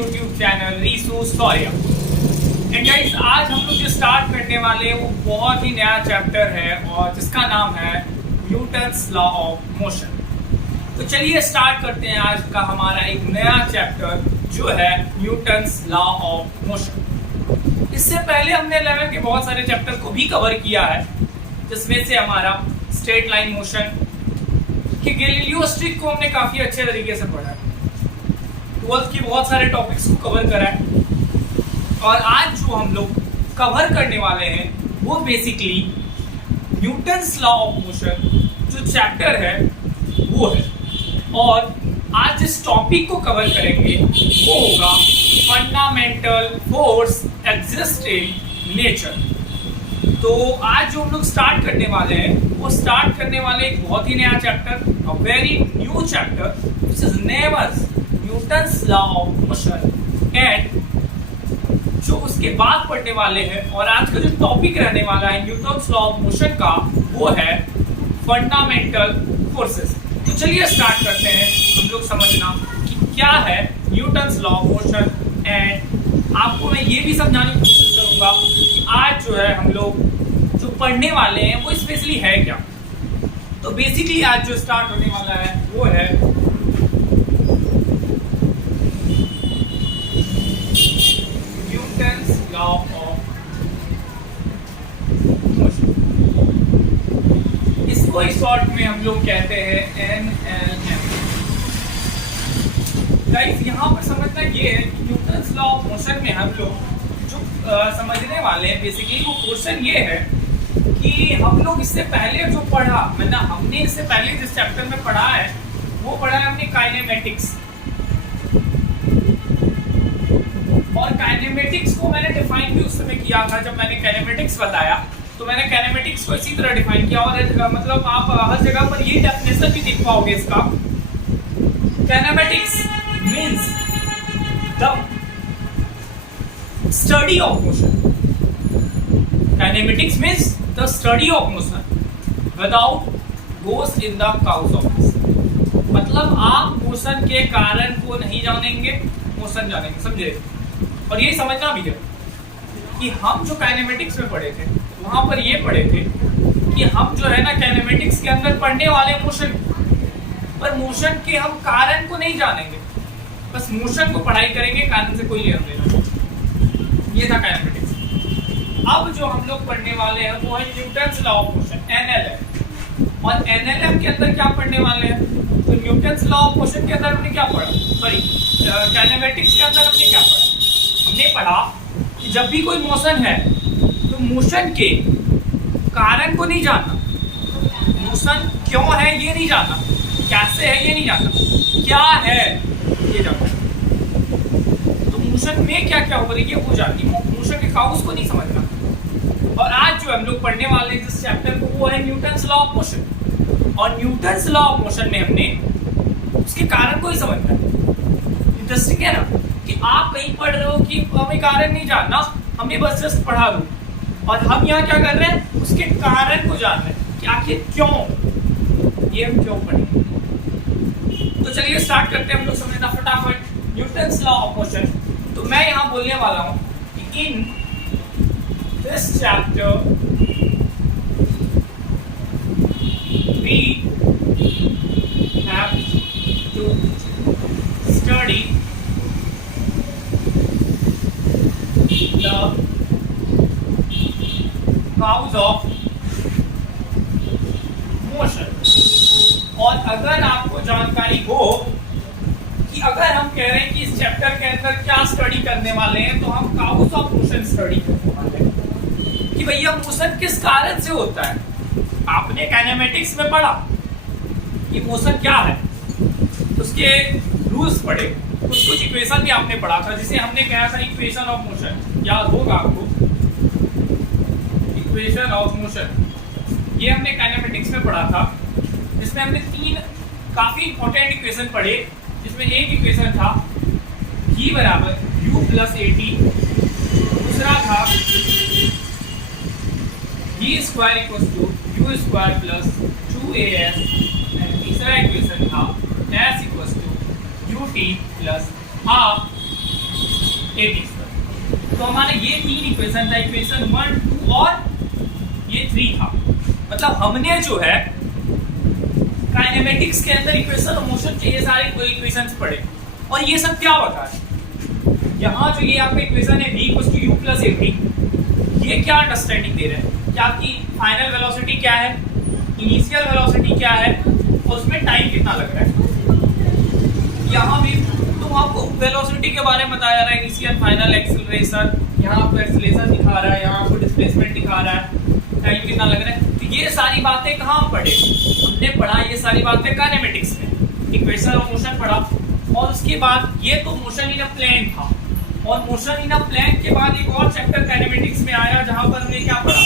YouTube channel reissue Shaurya. And guys, आज हम लोग जो स्टार्ट करने वाले हैं वो बहुत ही नया चैप्टर है और जिसका नाम है न्यूटन्स लॉ ऑफ मोशन। तो चलिए स्टार्ट करते हैं आज का हमारा एक नया चैप्टर जो है न्यूटन्स लॉ ऑफ मोशन। इससे पहले हमने 11 के बहुत सारे चैप्टर को भी कवर किया है, जिसमें से हमारा स्ट्रेट लाइन मोशन कि गैलीलियो स्ट्रिक को हमने काफी अच्छे तरीके से पढ़ा है। 12th की बहुत सारे टॉपिक्स को कवर करा है और आज जो हम लोग कवर करने वाले हैं वो basically Newton's law of motion जो चैप्टर है वो है। और आज जिस टॉपिक को कवर करेंगे वो होगा fundamental force exist in nature. तो आज जो हम लोग स्टार्ट करने वाले हैं वो स्टार्ट करने वाले एक बहुत ही नया chapter, a very new chapter which is name as Newton's law of motion. And जो उसके बाद पढ़ने वाले हैं और आज का जो टॉपिक रहने वाला है न्यूटन्स लॉ ऑफ मोशन का वो है फंडामेंटल फोर्सेस। तो चलिए स्टार्ट करते हैं हम लोग समझना कि क्या है Newton's law of motion. And आपको मैं ये भी समझाने की कोशिश करूंगा कि आज जो है हम लोग जो पढ़ने वाले हैं वो स्पेशली है क्या। तो बेसिकली आज जो स्टार्ट होने वाला है वो है न्यूटन्स लॉ ऑफ मोशन। इसको इस शॉर्ट में हम लोग कहते हैं NLM। गाइस, यहाँ पर समझना ये है कि न्यूटन्स लॉ ऑफ मोशन में हम लोग जो समझने वाले हैं बेसिकली वो क्वेश्चन ये है कि हम लोग इससे पहले जो पढ़ा, मतलब हमने इससे पहले जिस चैप्टर में पढ़ा है वो पढ़ा है हमने काइनेमेटिक्स। और काइनेमेटिक्स को मैंने डिफाइन भी उस समय किया था जब मैंने काइनेमेटिक्स बताया। तो मैंने काइनेमेटिक्स को इसी तरह डिफाइन किया और मतलब आप हर जगह पर ये डेफिनेशन भी देख पाओगे इसका। Kinematics means the study of motion. Kinematics means the study of motion without goes in the cause of motion. मतलब आप मोशन के कारण को नहीं जानेंगे, मोशन जानेंगे, समझे। और ये समझना भी है कि हम जो काइनेमेटिक्स में पढ़े थे वहां पर ये पढ़े थे कि हम जो है ना काइनेमेटिक्स के अंदर पढ़ने वाले मोशन, पर मोशन के हम कारण को नहीं जानेंगे, बस मोशन को पढ़ाई करेंगे, कारण से कोई लेना देना। ये था काइनेमेटिक्स। अब जो हम लोग पढ़ने वाले हैं वो है Newton's law of motion NLM। और NLM के अंदर क्या पढ़ने वाले हैं, तो न्यूटन्स लॉ ऑफ मोशन के अंदर हमने क्या पढ़ा, सॉरी काइनेमेटिक्स के अंदर हमने क्या पढ़ा, हमने पढ़ा कि जब भी कोई मोशन है तो मोशन के कारण को नहीं जानना, मोशन क्यों है ये नहीं जानना, कैसे है ये नहीं जानना, क्या है ये जानना। तो मोशन में क्या क्या हो रही है वो जाननी, मोशन के काउज को नहीं समझना। और आज जो हम लोग पढ़ने वाले हैं जिस चैप्टर को वो है न्यूटन्स लॉ ऑफ मोशन। और न्यूटन्स लॉ ऑफ मोशन में हमने उसके कारण को ही समझना है। इंटरेस्टिंग है ना कि आप कहीं पढ़ रहे हो कि हमें कारण नहीं जानना, हमने बस जस्ट पढ़ा दो, और हम यहाँ क्या कर रहे हैं उसके कारण को जान रहे हैं कि आखिर क्यों, ये हम क्यों पढ़ेंगे। तो चलिए स्टार्ट करते हैं हम लोग समझना फटाफट न्यूटन्स लॉ ऑफ मोशन। तो मैं यहाँ बोलने वाला हूँ कि in this chapter we have to study the cause of motion. और अगर आपको जानकारी हो कि अगर हम कह रहे हैं कि इस चैप्टर के अंदर क्या स्टडी करने वाले हैं, तो हम काउज ऑफ मोशन स्टडी करने वाले हैं कि भैया मोशन किस कारण से होता है। आपने काइनेमेटिक्स में पढ़ा कि मोशन क्या है, उसके रूल्स पढ़े, कुछ इक्वेशन भी आपने पढ़ा था जिसे हमने कहा था इक्वेशन ऑफ मोशन, याद होगा आपको इक्वेशन ऑफ मोशन। ये हमने काइनेमेटिक्स में पढ़ा था, जिसमें हमने 3 काफी इंपॉर्टेंट इक्वेशन पढ़े, जिसमें एक इक्वेशन था E बराबर U प्लस AT, दूसरा था E square equal to U square plus 2AS, and तीसरा इक्वेशन था S equal to UT plus half 80s। तो हमारे ये 3 इक्वेशन था, इक्वेशन 1, 2 और ये 3 था। मतलब हमने जो है काइनेमेटिक्स के अंदर इक्वेशन ऑफ मोशन के ये सारे इक्वेशंस पढ़े। और ये सब क्या होता है, यहाँ जो ये आपका इक्वेशन है v = u + at, ये क्या अंडरस्टैंडिंग दे रहे हैं कि आपकी फाइनल वेलोसिटी क्या है, इनिशियल वेलोसिटी क्या है और उसमें टाइम कितना लग रहा है। यहाँ भी तो आपको वेलोसिटी के बारे में बताया जा रहा है, इनिशियल फाइनल एक्सेलरेशन, यहाँ आपको एक्सेलरेशन दिखा रहा है, यहाँ आपको डिस्प्लेसमेंट दिखा रहा है, टाइम कितना लग रहा है। तो ये सारी बातें कहाँ पढ़े, हमने पढ़ा ये सारी बातें काइनेमेटिक्स में, इक्वेशन ऑफ मोशन पढ़ा। और उसके बाद ये तो मोशन इन अ प्लेन था, और मोशन इन अ प्लेन के बाद एक और चैप्टर काइनेमेटिक्स में आया जहां पर हमने क्या पढ़ा,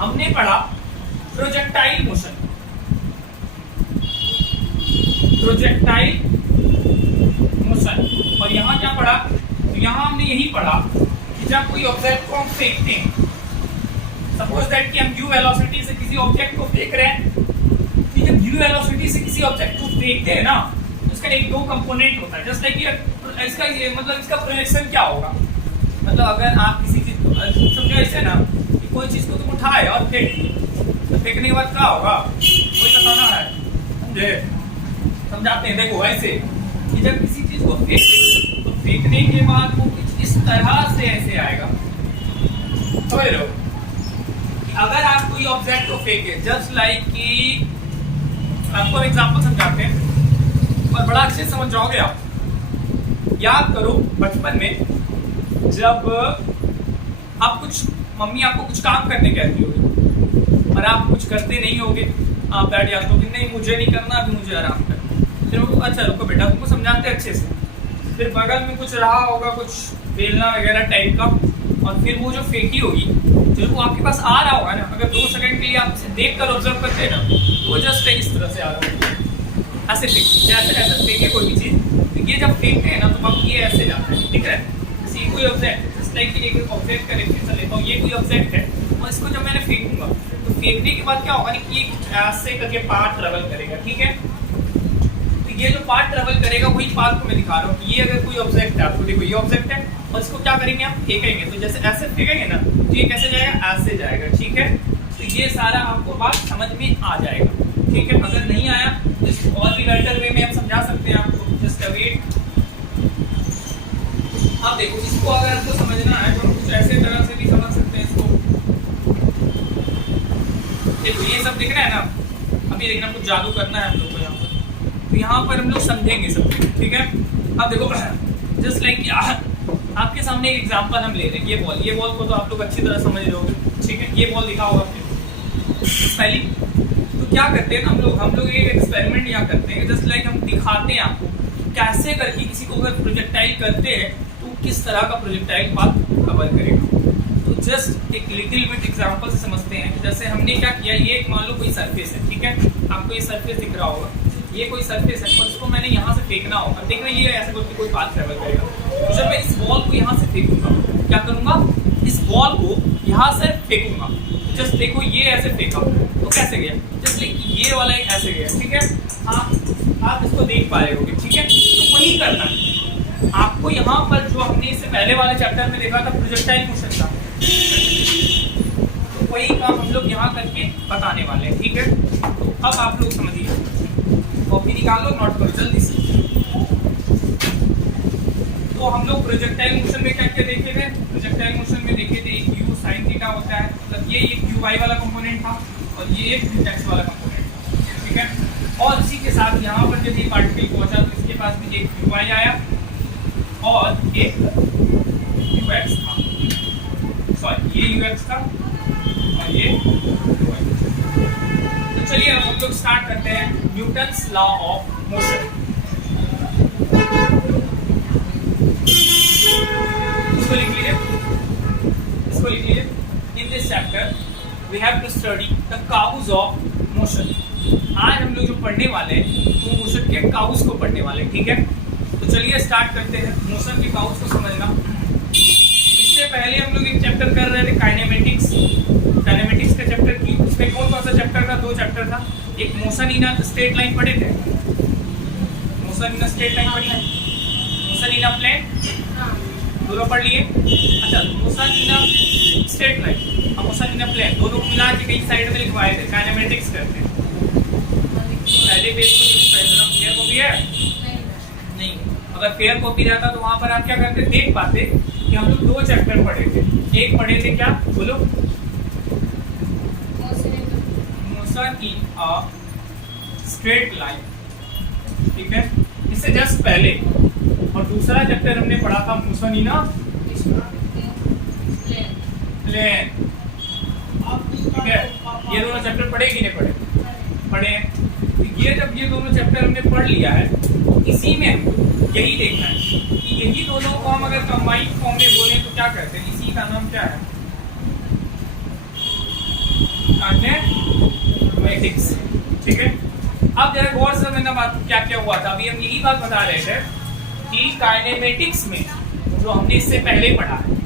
हमने पढ़ा प्रोजेक्टाइल मोशन, प्रोजेक्टाइल मोशन। और यहाँ क्या पढ़ा, तो यहाँ हमने यही पढ़ा कि जब कोई ऑब्जेक्ट को हम फेंकते हैं, सपोज दैट कि हम u वेलोसिटी से किसी ऑब्जेक्ट को फेंक रहे हैं, तो जब u वेलोसिटी से किसी ऑब्जेक्ट को फेंकते हैं ना, तो उसका एक 2 कंपोनेंट होता है। जस्ट लाइक इसका मतलब इसका प्रोजेक्शन क्या होगा, मतलब अगर आप किसी चीज को समझो ऐसे ना कि कोई चीज को तुम उठाए और फेंक दिए, तो फेंकने के बाद क्या होगा, कोई बताना है, समझे, समझाते हैं। देखो ऐसे कि जब किसी चीज को फेंक, तो फेंकने के बाद वो कुछ इस तरह से ऐसे आएगा। समझ रहे हो, अगर आप कोई ऑब्जेक्ट को फेंके, जस्ट लाइक कि आपको एग्जांपल समझाते हैं और बड़ा अच्छे से समझ जाओगे आप। याद करो बचपन में जब आप कुछ, मम्मी आपको कुछ काम करने कहती होगी और आप कुछ करते नहीं होगे, आप बैठ जाते हो कि नहीं मुझे नहीं करना, अभी मुझे आराम करना। फिर वो अच्छा रुको बेटा, तुमको समझाते अच्छे से, फिर बगल में कुछ रहा होगा, कुछ बेलना वगैरह टाइप का, और फिर वो जो फेंकी होगी, तो वो आपके पास आ रहा होगा ना, अगर 2 सेकंड के लिए आप देख कर ऑब्जर्व करते हैं ना, तो वो जस्ट इस तरह से आ रहा होगा, ऐसे फेंक, जैसे ऐसे फेंके कोई भी चीज, तो ये जब फेंकते हैं ना तो अब ये ऐसे जाता है, ठीक है। जैसे कोई ऑब्जेक्ट, जस्ट लाइक एक ऑब्जेक्ट का रेफरेंस लेता हूँ, ये कोई ऑब्जेक्ट है और इसको जब मैंने फेंकूंगा, तो फेंकने के बाद क्या होगा ना कि ये ऐसे करके पार्ट ट्रेवल करेगा, ठीक है। तो ये जो पार्ट ट्रेवल करेगा वही पार्ट को मैं दिखा रहा हूँ कि ये अगर कोई ऑब्जेक्ट है, आपको देखो ये ऑब्जेक्ट है, और इसको क्या करेंगे आप फेंकेंगे, तो जैसे ऐसे फेंकेंगे ना तो ये कैसे जाएगा, ऐसे जाएगा, ठीक है। तो ये सारा आपको बात समझ में आ जाएगा, ठीक है। अगर नहीं आया तो इसको और भी बेटर वे में हम समझा सकते हैं आपको, जस्ट वेट। अब देखो इसको अगर आपको समझना है तो हम कुछ ऐसे तरह से भी समझ सकते हैं इसको। देखो ये सब दिख रहा है ना, अभी देखना कुछ जादू करना है हम लोग को यहाँ पर, तो यहाँ पर हम लोग समझेंगे सब, ठीक है। अब देखो जस्ट लाइक आपके सामने एक एग्जांपल हम ले रहे हैं, ये बॉल को तो आप लोग अच्छी तरह समझ रहे होगे, ठीक है। ये बॉल दिखा होगा आपने पहली, तो क्या करते हैं हम लोग एक एक्सपेरिमेंट यहाँ करते हैं, जस्ट लाइक हम दिखाते हैं आपको कैसे करके किसी को अगर प्रोजेक्टाइल करते हैं तो किस तरह का प्रोजेक्टाइल पाथ कवर करेगा। तो जस्ट एक लिटिल बिट एग्जांपल से समझते हैं। जैसे हमने क्या किया, ये मान लो कोई सरफेस है, ठीक है, आपको ये सरफेस दिख रहा होगा, ये कोई सरफेस है और इसको मैंने यहाँ से फेंकना होगा, देखना ये ऐसे करके कोई पाथ ट्रेवल करेगा। तो जब मैं इस बॉल को यहाँ से फेंकूंगा, क्या करूंगा, इस बॉल को यहाँ से फेंकूंगा, जस्ट देखो ये ऐसे फेंका तो कैसे गया, जस्ट लाइक ये वाला एक ऐसे गया, ठीक है। आप इसको देख पा रहे होगे, ठीक है। तो वही करना है आपको यहाँ पर, जो हमने इससे पहले वाले चैप्टर में देखा था प्रोजेक्टाइल मोशन का, तो वही काम हम लोग यहाँ करके बताने वाले हैं, ठीक है। तो अब आप लोग समझिए, कॉपी निकालो, नोट करो जल्दी से। तो हम लोग प्रोजेक्टाइल मोशन में क्या क्या देखे थे, प्रोजेक्टाइल मोशन में देखे थे एक u sin थीटा होता है, मतलब ये एक uy वाला कंपोनेंट था और ये एक x वाला कंपोनेंट था, ठीक है। और इसी के साथ यहाँ पर जब ये पार्टिकल पहुंचा तो इसके पास भी एक uy आया और एक ux था, सॉरी ये ux था और ये uy। तो चलिए अब हम लोग स्टार्ट करते हैं न्यूटन्स लॉ ऑफ मोशन। इसको लिख लीजिए, इसको लिख लीजिए। In this chapter we have to study the cause of motion. आज हम लोग जो पढ़ने वाले हैं वो मोशन के काउज को पढ़ने वाले हैं, ठीक है। तो चलिए स्टार्ट करते हैं मोशन के काउज को समझना। इससे पहले हम लोग एक चैप्टर कर रहे थे काइनेमेटिक्स, काइनेमेटिक्स का चैप्टर की, उसमें कौन सा चैप्टर था, 2 चैप्टर था। एक motion in a straight line पढ़े थे, motion in a straight line पढ़ी है, मोशन इन अ प्लेन दोनों पढ़ लिए। अच्छा, motion in a straight line और मोशन इन अ प्लेन, दोनों मिला के कई साइड में लिखवाए थे, काइनेमेटिक्स करते हैं। पहले पेज को फेयर कॉपी है नहीं, अगर फेयर कॉपी रहता तो वहां पर आप क्या करते, देख पाते कि हम लोग 2 चैप्टर पढ़े थे। एक पढ़े थे क्या, बोलो, motion in a straight line, ठीक है, इससे जस्ट पहले। और दूसरा चैप्टर हमने पढ़ा था मोशन इन अ प्लेन, ठीक है। ये दोनों चैप्टर पढ़े कि नहीं पढ़े, पढ़े हैं। ये जब ये दोनों चैप्टर हमने पढ़ लिया है, इसी में यही देखना है कि यही दोनों को हम अगर कंबाइंड फॉर्म में बोले तो क्या करते हैं, इसी का नाम क्या है, काइनेमेटिक्स, ठीक है। अब जरा गौर से समझना बात क्या क्या हुआ था। अभी हम यही बात बता रहे थे कि काइनेमेटिक्स में जो हमने इससे पहले पढ़ा है,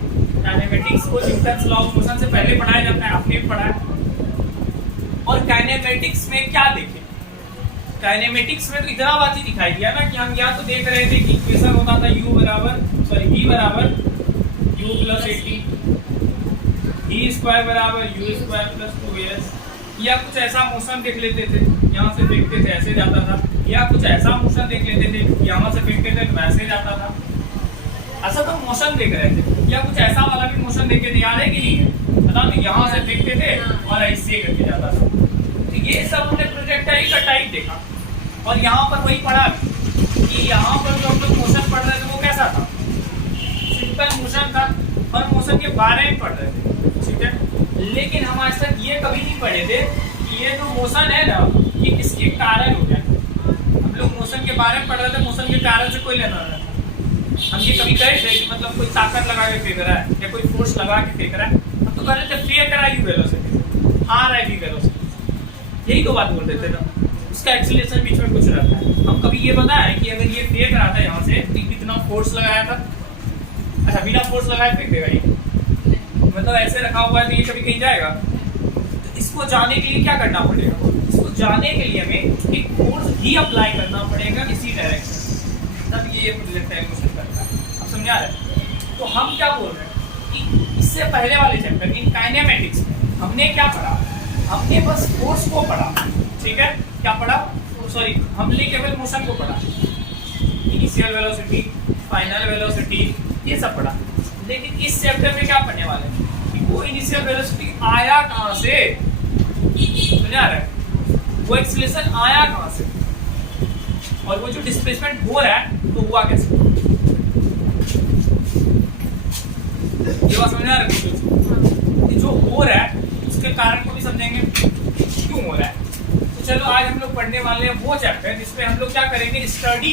काइनेमेटिक्स को न्यूटन्स लॉ ऑफ मोशन से पहले पढ़ाया जाता है, आपने भी पढ़ा है। और काइनेमेटिक्स में क्या देखें, काइनेमेटिक्स में तो इतना बात ही दिखाई दिया ना कि हम या तो देख रहे थे कि इक्वेशन होता था v बराबर u प्लस 80, v स्क्वायर बराबर u स्क्वायर प्लस 2s, या कुछ ऐसा मोशन देख लेते थे, यहाँ से फेंकते थे ऐसे जाता था, या कुछ ऐसा मोशन देख लेते थे, यहाँ से फेंकते थे वैसे जाता था। ऐसा तो मोशन देख रहे थे, या कुछ ऐसा वाला भी मोशन देखे थे, याद है कि नहीं है, बता तो यहाँ से फेंकते थे और ऐसे करके जाता था। तो ये सब हमने प्रोजेक्टाइल का टाइप देखा। और यहाँ पर वही पढ़ा कि यहाँ पर जो हम लोग मोशन पढ़ रहे थे वो कैसा था, सिंपल मोशन था, और मोशन के बारे में पढ़ रहे थे, ठीक है। लेकिन हम आज तक ये कभी नहीं पढ़े थे कि ये जो मोशन है ना, ये किसके कारण हो गया। हम लोग मोशन के बारे में पढ़ रहे थे, मोशन के कारण से कोई लेना नहीं था। हम ये कभी कहे थे कि मतलब कोई ताकत लगा के फेंक रहा है या कोई फोर्स लगा के फेंक रहा है, हम तो कह रहे थे फेंक रहा है वेलोसिटी, आ रहा है वेलोसिटी, यही तो बात बोल रहे थे ना। उसका एक्सीलरेशन बीच में कुछ रहता है। हम कभी ये बताया कि अगर ये फेंक रहा था यहाँ से तो कितना फोर्स लगाया था, अच्छा बिना फोर्स लगाए फेंक देगा ये, मतलब ऐसे रखा हुआ है तो ये कभी कहीं जाएगा। तो इसको जाने के लिए क्या करना पड़ेगा, इसको जाने के लिए हमें एक फोर्स ही अप्लाई करना पड़ेगा इसी डायरेक्शन, तब ये प्रोजेक्टाइल मोशन करता है। अब समझा रहे। तो हम क्या बोल रहे हैं कि इससे पहले वाले चैप्टर इन काइनेमेटिक्स में हमने क्या पढ़ा, हमने बस फोर्स को पढ़ा, ठीक है। क्या पढ़ा, सॉरी हमने केवल मोशन को पढ़ा, इनिशियल वेलोसिटी, फाइनल वेलोसिटी, ये सब पढ़ा। लेकिन इस चैप्टर में क्या पढ़ने वाले हैं कि वो इनिशियल वेलोसिटी आया कहां से, समझा रहे, वो एक्सीलरेशन आया कहां से, और वो जो डिस्प्लेसमेंट हो रहा है तो हुआ कैसे, ये बात समझ आ रहा है। जो हो रहा है उसके कारण को भी समझेंगे क्यों हो रहा है। तो चलो आज हम लोग पढ़ने वाले हैं वो चैप्टर जिसमें हम लोग क्या करेंगे, स्टडी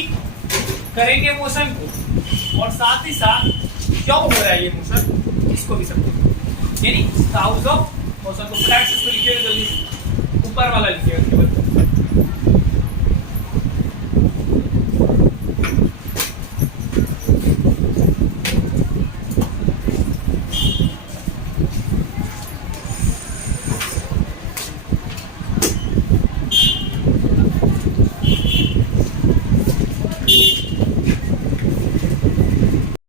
करेंगे मोशन को, और साथ ही साथ क्यों हो रहा है ये मोशन इसको भी समझेंगे। यानी काउज ऑफ मोशन को फटाक से लिखिएगा, जल्दी ऊपर वाला लिखिएगा।